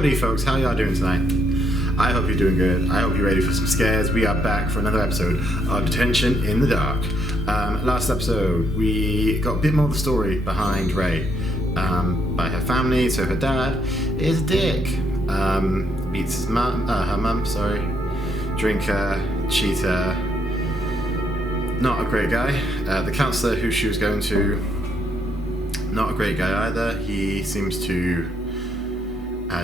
Howdy folks, how y'all doing tonight? I hope you're doing good. I hope you're ready for some scares. We are back for another episode of Detention in the Dark. Last episode, we got a bit more of the story behind Ray. By her family, so her dad is a dick. Beats his mum, her mum, drinker, cheater, not a great guy. The counsellor who she was going to, not a great guy either. He seems to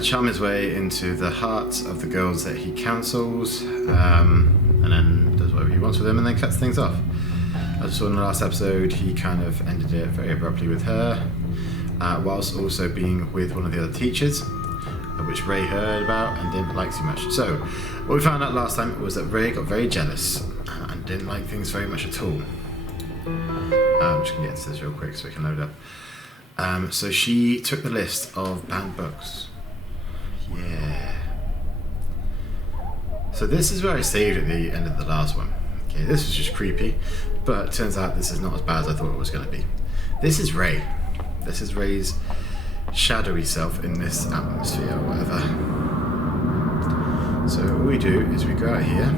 charm his way into the hearts of the girls that he counsels, and then does whatever he wants with them and then cuts things off. As I saw in the last episode, he kind of ended it very abruptly with her, whilst also being with one of the other teachers, which Ray heard about and didn't like too much. So, what we found out last time was that Ray got very jealous and didn't like things very much at all. I'm just going to get to this real quick so we can load up. So she took the list of banned books. Yeah. So this is where I saved at the end of the last one. Okay, this was just creepy, but it turns out this is not as bad as I thought it was going to be. This is Ray. This is Ray's shadowy self in this atmosphere or whatever. So all we do is we go out here.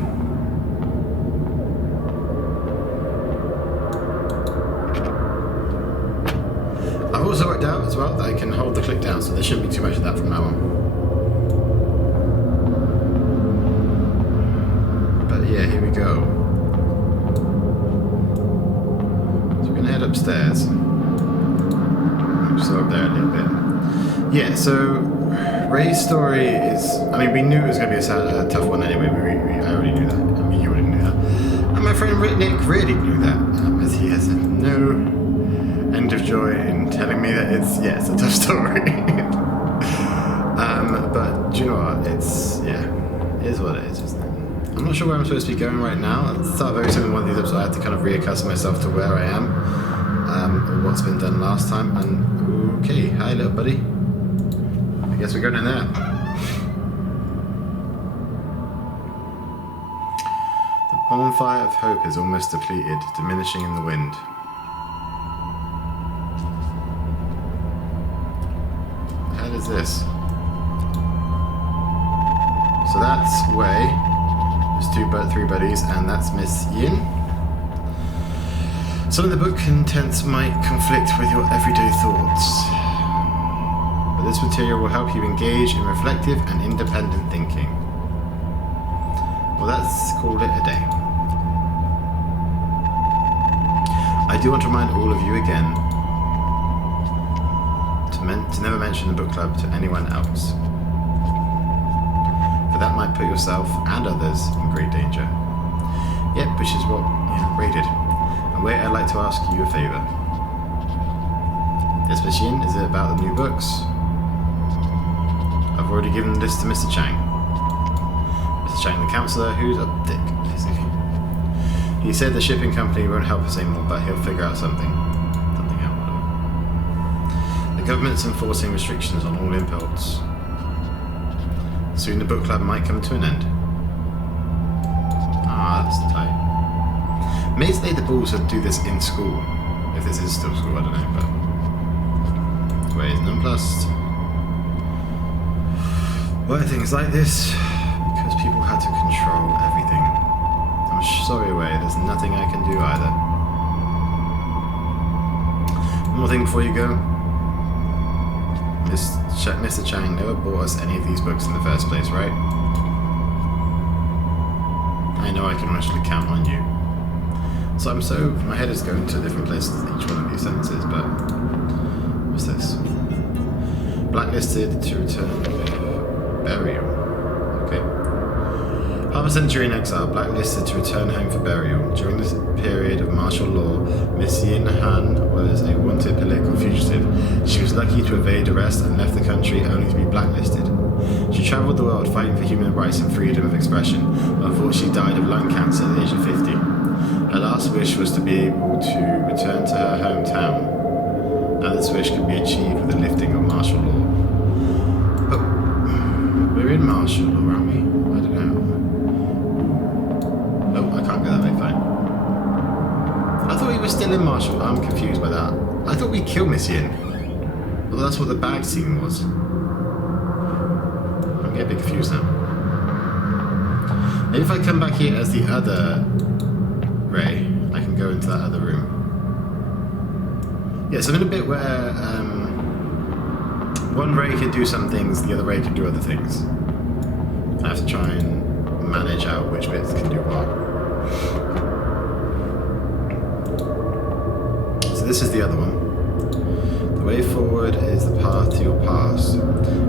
I've also worked out as well that I can hold the click down, so there shouldn't be too much of that from now on. But yeah, here we go. So we're going to head upstairs. So up there a little bit. Yeah, so Ray's story is, I mean, we knew it was going to be a tough one anyway. I already knew that. I mean, you already knew that. And my friend Nick really knew that, as he has no end of joy in telling me that it's a tough story. But do you know what? It is what it is, isn't it? I'm not sure where I'm supposed to be going right now. At the start very soon in one of these episodes, I had to kind of reaccustom myself to where I am, or what's been done last time. And okay, hi little buddy. I guess we're going in there. The bonfire of hope is almost depleted, diminishing in the wind. What the hell is this? So that's Wei. There's three buddies, and that's Miss Yin. Some of the book contents might conflict with your everyday thoughts, but this material will help you engage in reflective and independent thinking. Well, let's call it a day. I do want to remind all of you again to never mention the book club to anyone else, for that might put yourself and others in great danger. Yep, which is what Ray did. And wait, I'd like to ask you a favour. Yes, Miss Yin, is it about the new books? I've already given this to Mr. Chang. Mr. Chang, the counsellor, who's a dick, basically. He said the shipping company won't help us anymore, but he'll figure out something. Something out, whatever. The government's enforcing restrictions on all imports. Soon the book club might come to an end. Ah, that's tight. Maybe the Bulls would do this in school. If this is still school, I don't know, but Wei is nonplussed. Why are things like this? Because people had to control everything. I'm sorry, Wei, there's nothing I can do either. One more thing before you go. Mr. Chang never bought us any of these books in the first place, right? I know I can actually count on you. So my head is going to different places each one of these sentences, but what's this? Blacklisted to return burial. Okay. Half a century in exile, blacklisted to return home for burial. During this period of martial law, Miss Yin Han was a wanted political fugitive. She was lucky to evade arrest and left the country only to be blacklisted. She travelled the world fighting for human rights and freedom of expression, but unfortunately died of lung cancer at the age of 50. Her last wish was to be able to return to her hometown. Now this wish could be achieved with the lifting of martial law. Oh, we're in martial law, aren't we? I don't know. Oh, I can't go that way, fine. I thought we were still in martial law. I'm confused by that. I thought we killed Miss Yin. Well, that's what the bag scene was. a bit confused now. Maybe if I come back here as the other Ray, I can go into that other room. Yeah, so I'm in a bit where one Ray can do some things, the other Ray can do other things. I have to try and manage out which bits can do what. So this is the other one. The way forward is the path to your past.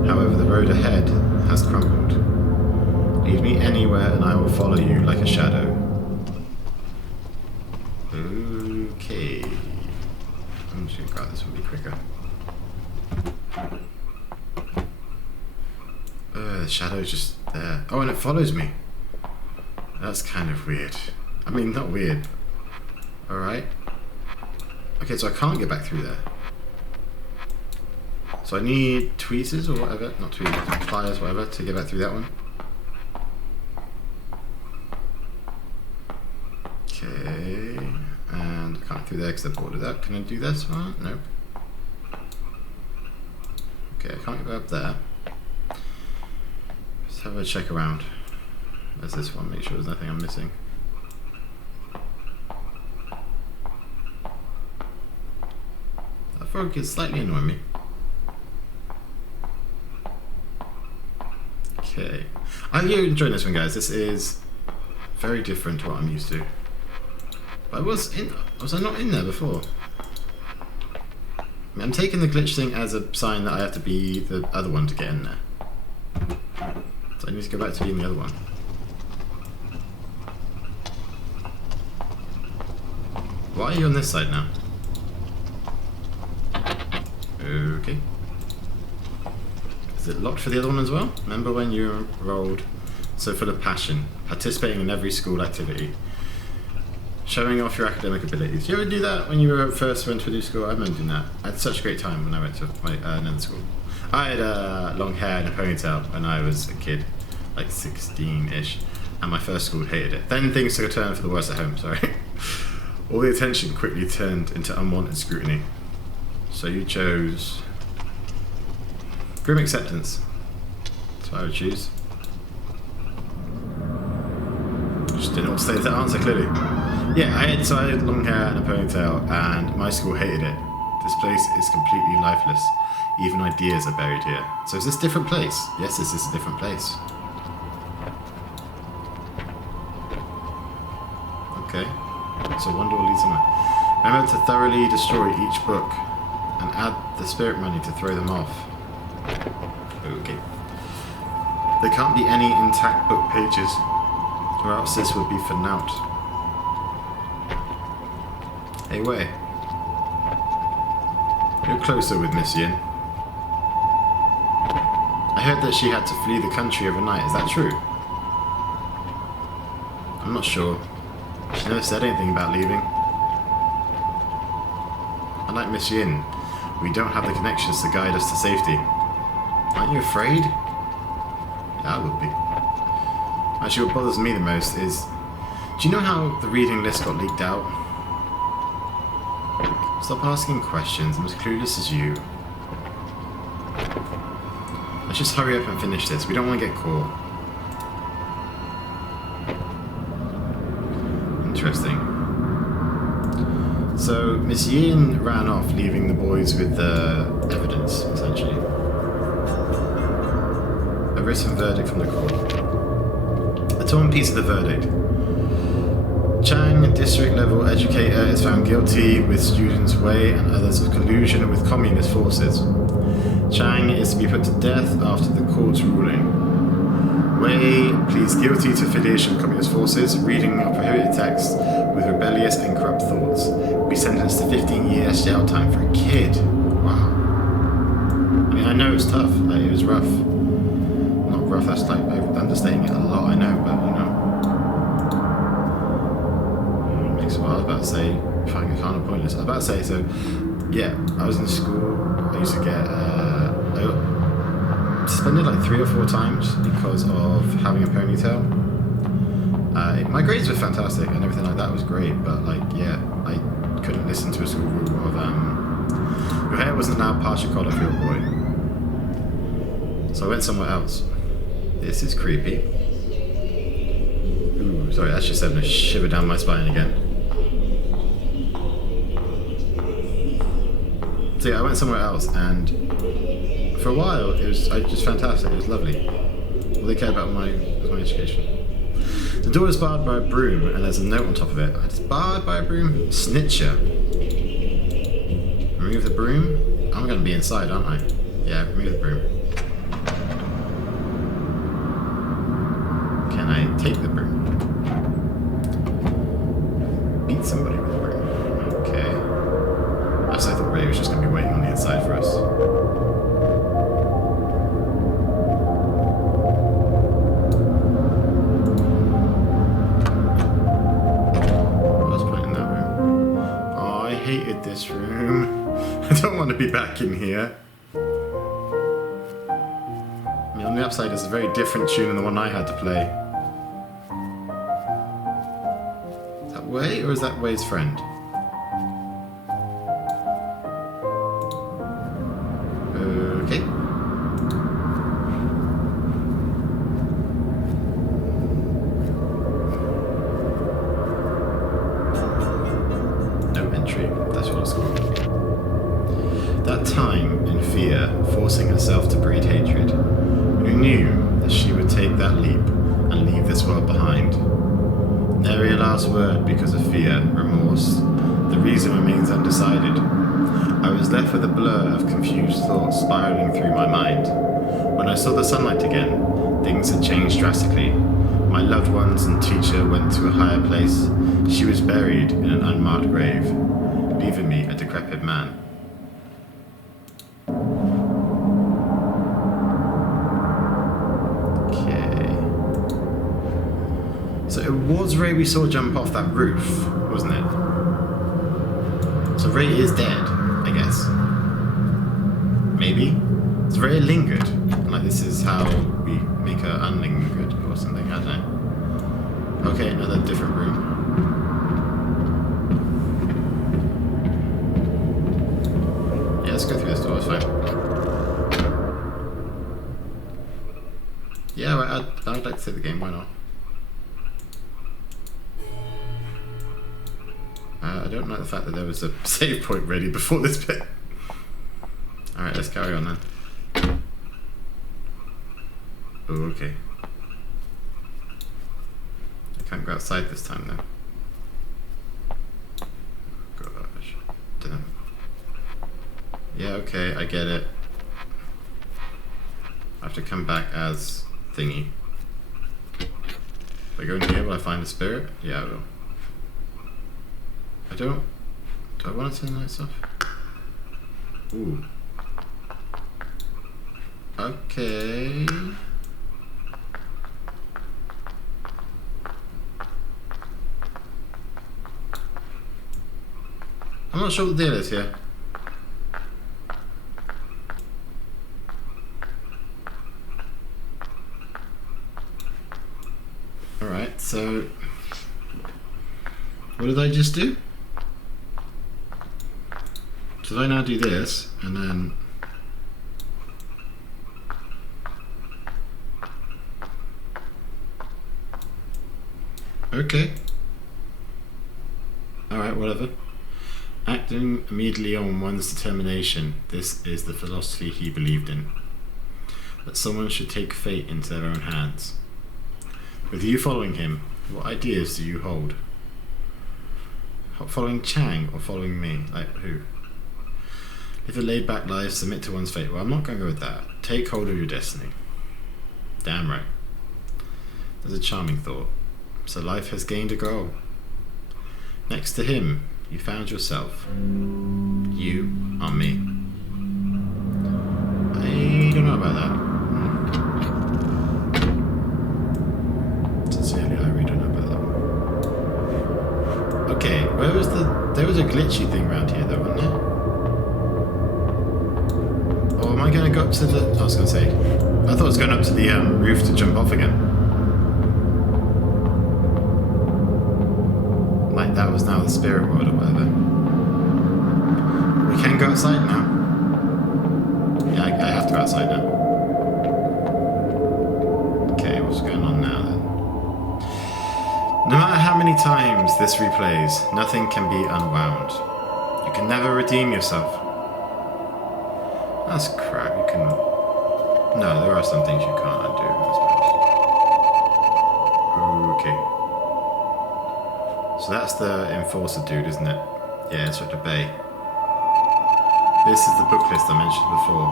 However, the road ahead has crumbled. Lead me anywhere and I will follow you like a shadow. Okay. I'm just gonna grab this one a bit quicker. The shadow's just there. Oh, and it follows me. That's kind of weird. I mean, not weird. Alright. Okay, so I can't get back through there. So I need tweezers or whatever. Not tweezers, pliers, whatever, to get back through that one. Okay. And I can't through there because they're boarded up. Can I do this one? Nope. Okay, I can't get up there. Let's have a check around. There's this one, make sure there's nothing I'm missing. That frog is slightly annoying me. Okay. I hope you're enjoying this one, guys. This is very different to what I'm used to. But was I not in there before? I mean, I'm taking the glitch thing as a sign that I have to be the other one to get in there. So I need to go back to being the other one. Why are you on this side now? Okay. Is it locked for the other one as well? Remember when you rolled so full of passion, participating in every school activity, showing off your academic abilities. Did you ever do that when you first went to a new school? I remember doing that. I had such a great time when I went to my another school. I had long hair and a ponytail when I was a kid, like 16-ish, and my first school hated it. Then things took a turn for the worse at home, sorry. All the attention quickly turned into unwanted scrutiny. So you chose grim acceptance. That's what I would choose. Just didn't know what to say to that answer, clearly. Yeah, I had long hair and a ponytail, and my school hated it. This place is completely lifeless. Even ideas are buried here. So is this a different place? Yes, this is a different place. Okay. So one door leads somewhere. Remember to thoroughly destroy each book and add the spirit money to throw them off. Okay. There can't be any intact book pages, or else this would be for naught. Hey, where? You're closer with Miss Yin. I heard that she had to flee the country overnight. Is that true? I'm not sure. She never said anything about leaving. Unlike Miss Yin, we don't have the connections to guide us to safety. Aren't you afraid? Yeah, I would be. Actually, what bothers me the most is... Do you know how the reading list got leaked out? Stop asking questions. I'm as clueless as you. Let's just hurry up and finish this. We don't want to get caught. Interesting. So, Miss Yin ran off, leaving the boys with the evidence, essentially. A written verdict from the court. A torn piece of the verdict. Chang, district level educator, is found guilty with students Wei and others of collusion with communist forces. Chang is to be put to death after the court's ruling. Wei pleads guilty to affiliation with communist forces, reading of prohibited texts with rebellious and corrupt thoughts. Will be sentenced to 15 years jail time for a kid. Wow. I mean, I know it's tough. Like, it was rough. Not rough. That's like understating it a lot. I know, but you know. Makes it what I was about to say. Fucking kind of pointless. I was about to say, so yeah, I was in school. I used to get I got suspended like 3 or 4 times because of having a ponytail. My grades were fantastic and everything like that was great, but like, yeah, I couldn't listen to a school rule of your hair wasn't allowed past your collar for your boy. So I went somewhere else. This is creepy. Ooh, sorry, that's just having a shiver down my spine again. So yeah, I went somewhere else, and for a while it was just fantastic. It was lovely. All they cared about was my education. The door is barred by a broom, and there's a note on top of it. It's barred by a broom. Snitcher. Remove the broom. I'm going to be inside, aren't I? Yeah, remove the broom. Can I take the broom? Beat somebody with the broom. Okay. I thought Ray was just going to be waiting on the inside for us. What was the point in that room? Oh, I hated this room. I don't want to be back in here. I mean, on the upside, it's a very different tune than the one I had to play. Is that Way, or is that Way's friend? Okay. No entry. That's what it's called. That time, in fear, forcing herself to breed hatred, who knew that she would take that leap and leave this world behind? Nary a last word because of fear, remorse. The reason remains undecided. I was left with a blur of confused thoughts spiraling through my mind. When I saw the sunlight again, things had changed drastically. My loved ones and teacher went to a higher place. She was buried in an unmarked grave, leaving me a decrepit man. So it was Ray we saw jump off that roof, wasn't it? So Ray is dead, I guess. Maybe? So Ray lingered. Like this is how we make her unlingered or something, I don't know. Okay, another different room. Yeah, let's go through this door, it's fine. Yeah, I'd like to see the game, why not? I don't like the fact that there was a save point ready before this bit. Alright, let's carry on then. Oh, okay. I can't go outside this time though. Gosh. Dunno. Yeah, okay, I get it. I have to come back as thingy. If I go in here, will I find a spirit? Yeah, I will. Do I want to turn the lights off? Ooh. Okay. I'm not sure what the deal is here. Alright, so what did I just do? So I now do this, and then okay. Alright, whatever. Acting immediately on one's determination, this is the philosophy he believed in. That someone should take fate into their own hands. With you following him, what ideas do you hold? Following Chang or following me? Like who? Live a laid-back life, submit to one's fate. Well, I'm not going to go with that. Take hold of your destiny. Damn right. That's a charming thought. So life has gained a goal. Next to him, you found yourself. You are me. I don't know about that. Sincerely, I really don't know about that one. Okay, where was there was a glitchy thing around here though, wasn't there? Or am I going to go up to the... I was going to say... I thought I was going up to the roof to jump off again. Like that was now the spirit world or whatever. We can go outside now. Yeah, I have to go outside now. times this replays, nothing can be unwound. You can never redeem yourself. That's crap, you can... No, there are some things you can't undo, I suppose. Okay. So that's the enforcer dude, isn't it? Yeah, Instructor Bay. This is the book list I mentioned before.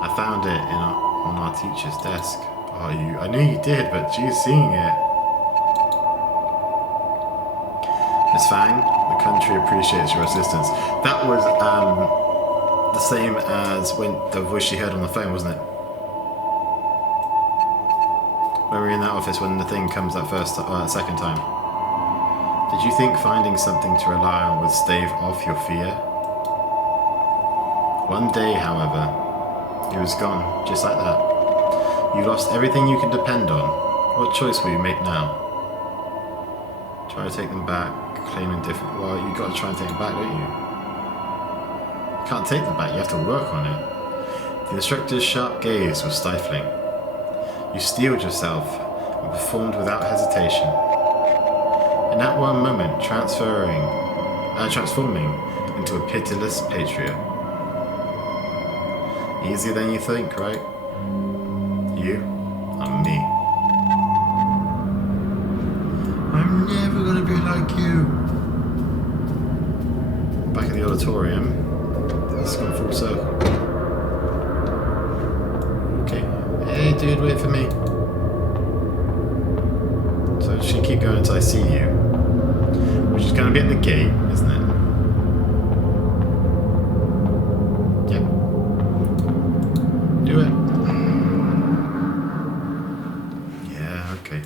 I found it on our teacher's desk. Oh, I knew you did, but geez, seeing it. Miss Fang, the country appreciates your assistance. That was the same as when the voice she heard on the phone, wasn't it? When we were in that office when the thing comes that second time. Did you think finding something to rely on would stave off your fear? One day, however, he was gone, just like that. You lost everything you can depend on. What choice will you make now? Try to take them back, claiming different... Well, you got to try and take them back, don't you? You can't take them back, you have to work on it. The instructor's sharp gaze was stifling. You steeled yourself and performed without hesitation. In that one moment, transforming into a pitiless patriot. Easier than you think, right? You are me. I'm never gonna be like you. Back in the auditorium. It's gone full circle. Okay. Hey dude, wait for me. So she keep going until I see you. Which is gonna be at the gate, isn't it? Yep. Do it. Yeah, okay.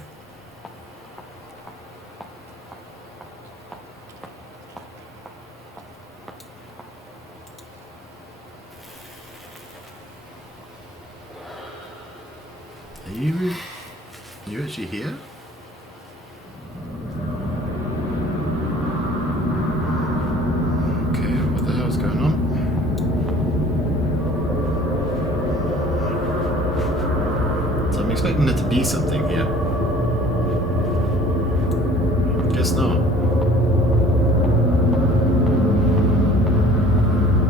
Are you actually here? Okay, what the hell's going on? So I'm expecting there to be something here. Guess not.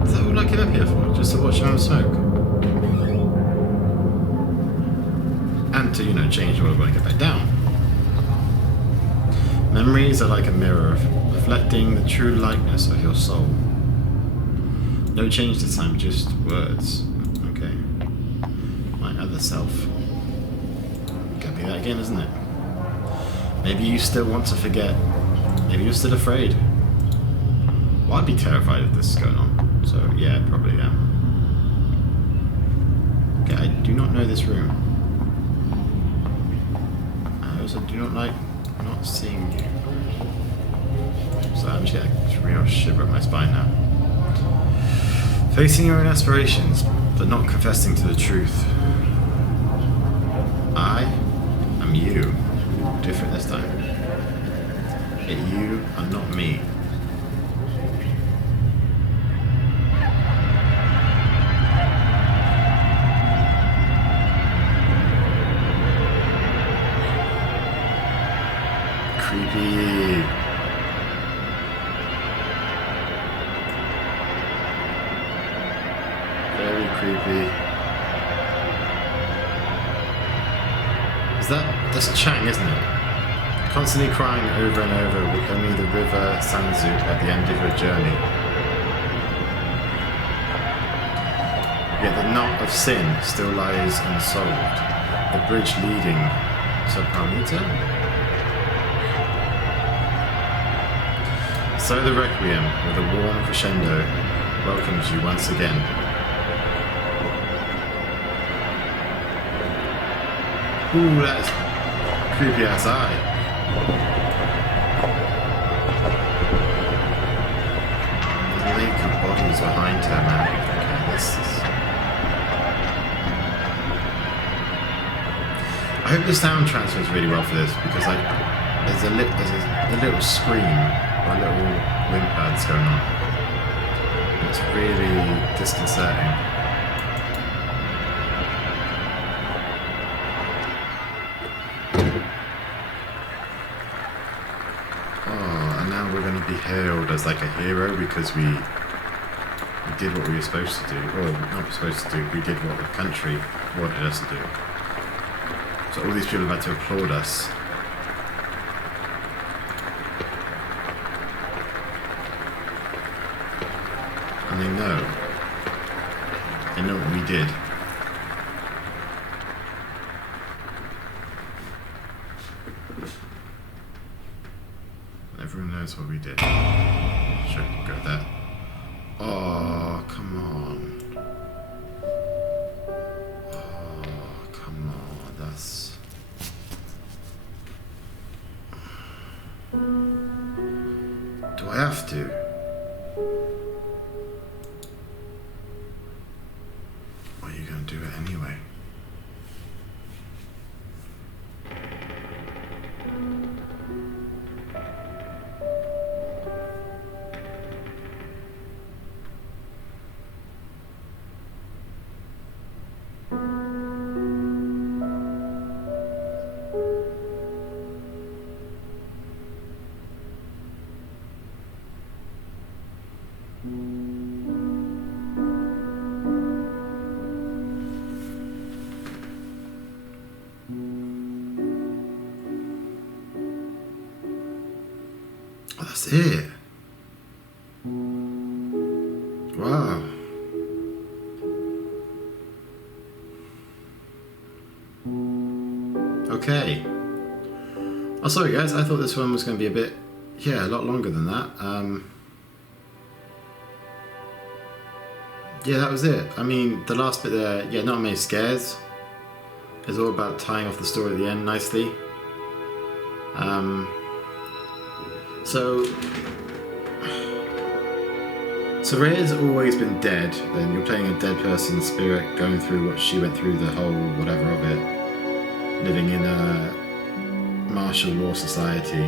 Is that all I came up here for? Just to watch them smoke? And to, change what I want to get back down. Memories are like a mirror, reflecting the true likeness of your soul. No change this time, just words. Okay. My other self. Gonna be that again, isn't it? Maybe you still want to forget. Maybe you're still afraid. Well, I'd be terrified if this is going on. So, yeah, probably am. Okay, I do not know this room. I also do not like not seeing you. So I'm just getting a real shiver up my spine now. Facing your own aspirations, but not confessing to the truth. I am you. Different this time. Yet you are not me. Creepy. Very creepy. That's Chang, isn't it? Constantly crying over and over with only the river Sanzu at the end of her journey. Yet the knot of sin still lies unsolved. The bridge leading to Palmita? So the Requiem, with a warm crescendo, welcomes you once again. Ooh, that's creepy ass eye. The lake of bodies behind her, man. Okay, this is... I hope the sound transfers really well for this, because there's a little scream or a little whimper that's going on. It's really disconcerting. going to be hailed as like a hero because we did what we were supposed to do, or not supposed to do, we did what the country wanted us to do. So all these people have had to applaud us. And they know what we did. Everyone knows what we did. Sure, go with that. Oh, come on. Oh, come on. That's... Do I have to? Or are you going to do it anyway? Oh, that's it. Wow. Okay. Oh, sorry guys, I thought this one was going to be a bit, a lot longer than that. Yeah, that was it. I mean, the last bit there, not many scares. It's all about tying off the story at the end nicely. So Rhea's always been dead, then you're playing a dead person's spirit going through what she went through, the whole whatever of it, living in a martial law society,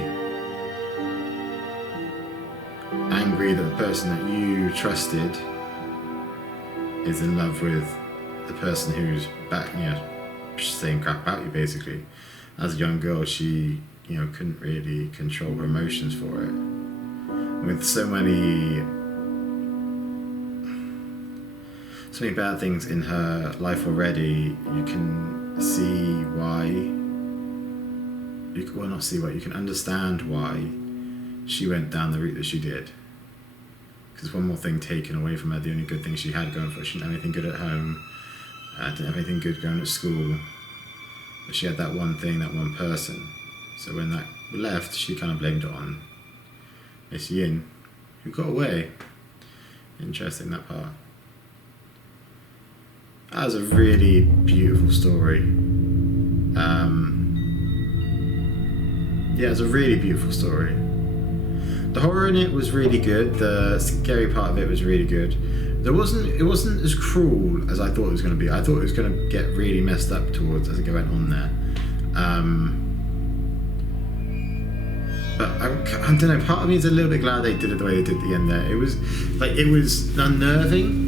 angry that the person that you trusted is in love with the person who's back, saying crap about you basically. As a young girl, she, couldn't really control her emotions for it. With so many bad things in her life already, you can see why, you can understand why she went down the route that she did. Because one more thing taken away from her, the only good thing she had going for her. She didn't have anything good at home, didn't have anything good going at school, but she had that one thing, that one person. So when that left, she kind of blamed it on Miss Yin, who got away. Interesting, that part. That was a really beautiful story. It was a really beautiful story. The horror in it was really good. The scary part of it was really good. It wasn't as cruel as I thought it was going to be. I thought it was going to get really messed up towards as it went on there. But I don't know. Part of me is a little bit glad they did it the way they did at the end there. It was unnerving.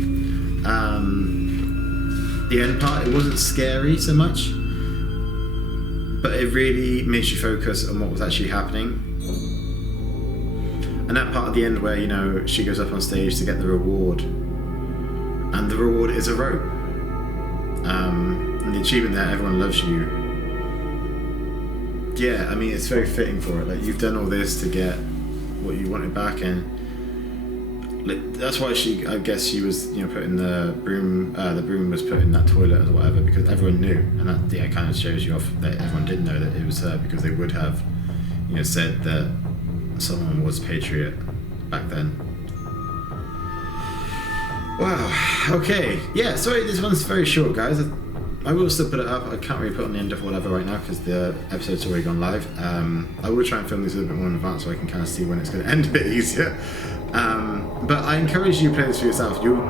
The end part, it wasn't scary so much, but it really made you focus on what was actually happening. And that part at the end where, she goes up on stage to get the reward, and the reward is a rope. And the achievement there, everyone loves you. Yeah, I mean, it's very fitting for it. Like, you've done all this to get what you wanted back, and that's why I guess she was, put in the broom was put in that toilet or whatever, because everyone knew, and that kind of shows you off that everyone did know that it was her, because they would have, said that someone was patriot back then. Wow. Okay. Yeah. Sorry, this one's very short, guys. I will still put it up. I can't really put on the end of whatever right now because the episode's already gone live. I will try and film this a little bit more in advance so I can kind of see when it's going to end a bit easier. But I encourage you to play this for yourself. You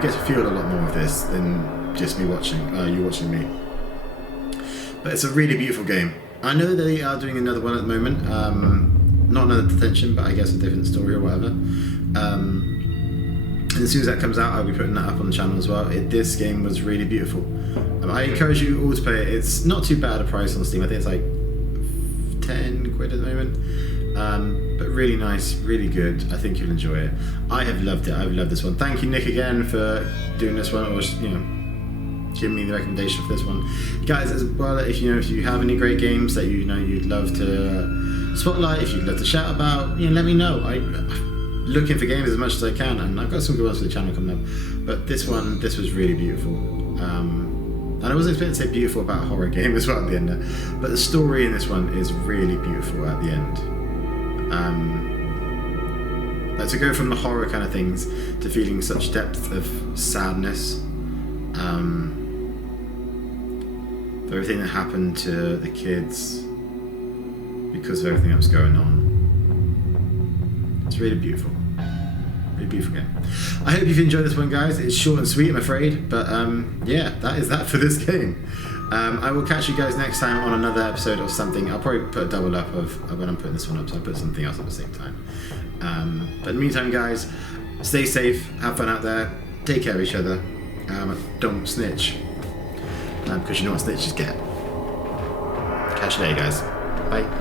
get to feel a lot more of this than just me watching, you watching me. But it's a really beautiful game. I know they are doing another one at the moment. Not another Detention, but I guess a different story or whatever. And as soon as that comes out, I'll be putting that up on the channel as well. This game was really beautiful. I encourage you all to play it. It's not too bad a price on Steam. I think it's like 10 quid at the moment. but really nice, really good. I think you'll enjoy it. I have loved it. I've loved this one. Thank you, Nick, again for doing this one, or giving me the recommendation for this one, guys. As well, if you have any great games that you'd love to spotlight, if you'd love to shout about, let me know. I'm looking for games as much as I can, and I've got some good ones for the channel coming up. But this was really beautiful. And I wasn't expecting to say beautiful about a horror game as well at the end there, but the story in this one is really beautiful at the end. Like to go from the horror kind of things to feeling such depth of sadness. For everything that happened to the kids because of everything that was going on. It's really beautiful. Really beautiful game. I hope you've enjoyed this one, guys. It's short and sweet, I'm afraid, but yeah, that is that for this game. I will catch you guys next time on another episode of something. I'll probably put a double up of when I'm putting this one up, so I'll put something else at the same time. But in the meantime, guys, stay safe, have fun out there, take care of each other, don't snitch, because you know what snitches get. Catch you later, guys. Bye.